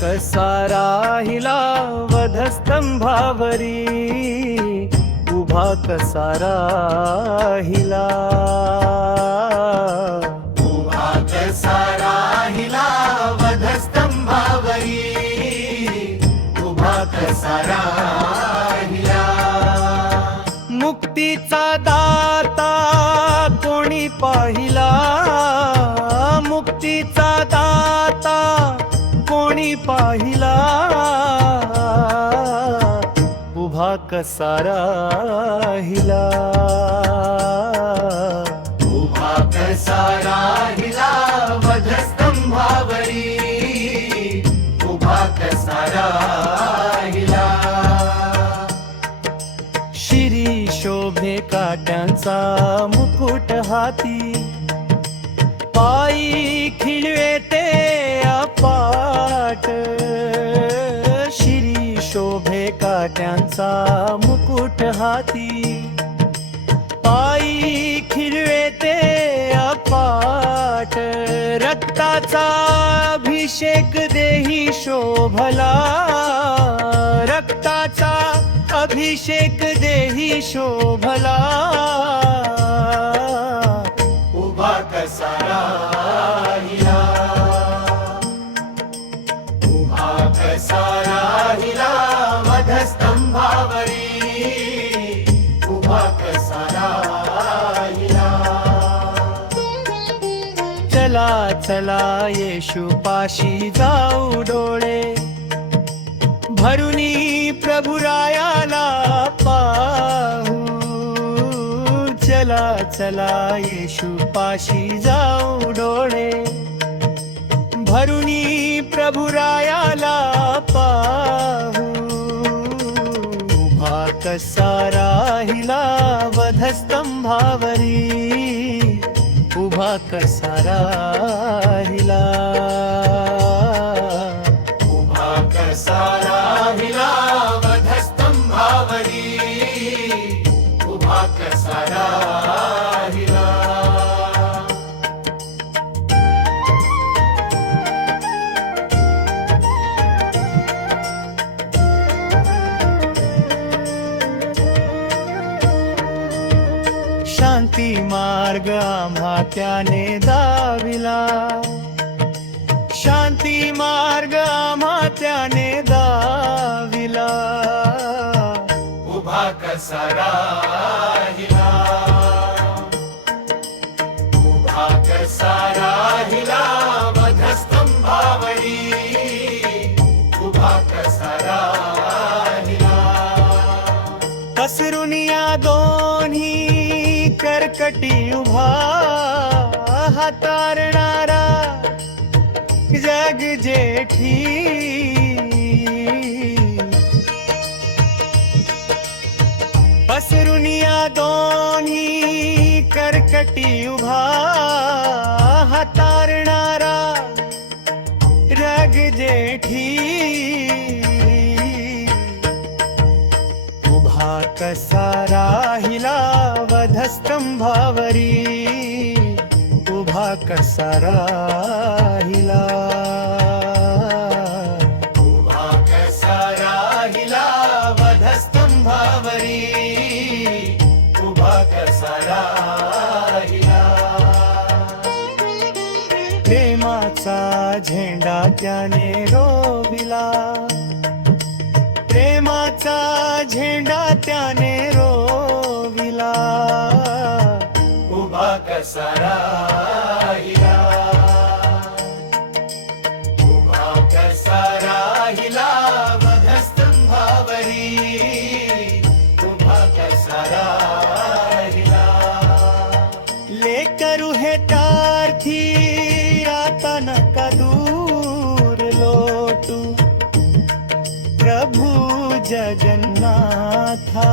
कसा राहिला वधस्तंभावरी, उभा कसा राहिला. उभा कसा राहिला वधस्तंभावरी, उभा कसा राहिला. मुक्तीचा दाता कोणी पाहिला, मुक्तीचा दाता कोणी पाहिला, उभा कसा राहिला. उभा कसा राहिला वधस्तंभावरी, उभा कसा राहिला. शिरी शोभे काट्यांचा मुकुट हाती, पायी खिळवे ते अपाट. शिरी शोभे काट्यांचा मुकुट हाती, पायी खिळवे ते अपाट. रक्ताचा अभिषेक देही शोभला, रक्ताचा अभिषेक देही शोभला, उभा कसा राहिला. उभा कसा राहिला वधस्तंभावरी, उभा कसा राहिला. चला चला येशू पाशी जाऊ डोळे, भरुनी प्रभुरायाला पाहू. चला चला येशू पाशी जाऊ डोळे, भरुनी प्रभुरायाला पाहू. उभा कसा राहिला वधस्तंभावरी, उभा कसा राहिला. उभा कसा राहिला वधस्तंभावरी, उभा कसा राहिला. शांती मार्ग आम्हा त्याने दाविला, शांती मार्ग आम्हा त्याने दाविला. उभा कसा राहिला. उभा कसा राहिला वधस्तंभावरी, उभा कसा राहिला. पसरून या दोन्ही कर्कटी उभा, हातारणारा जग जेठी. पसरून या दोन्ही कर्कटी उभा, हातारणारा रग जेठी. उभा कसा राहिला वधस्तंभावरी, उभा कसा राहिला. उभा कसा राहिला वधस्तंभावरी, उभा कसा राहिला. प्रेमाचा झेंडा त्याने रोविला, प्रेमाचा झेंडा त्याने रोविला. उभा कसा राहिला. उभा कसा राहिला वधस्तंभावरी, उभा कसा राहिला. लेकरू हे टार्थी आता नका दूर लोटू, प्रभु जगन्नाथा.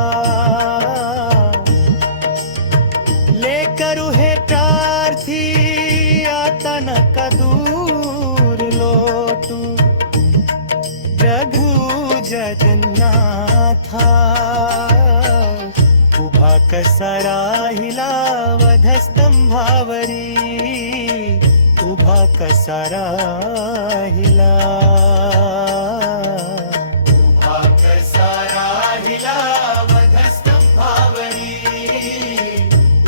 लेकरू हे प्रार्थी आता नका दूर लोटू, प्रभु जगन्नाथा. उभा कसा राहिला वधस्तंभावरी, उभा कसा राहिला. उभा कसा राहिला वधस्तंभावरी,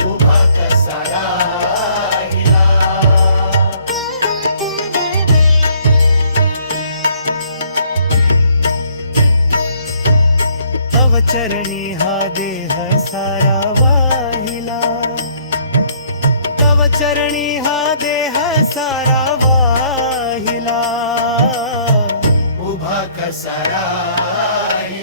उभा कसा राहिला. तव चरणी हा देह सारा वाहिला. तव चरणी हा देह सारा वाहिला. उभा कसा राहिला.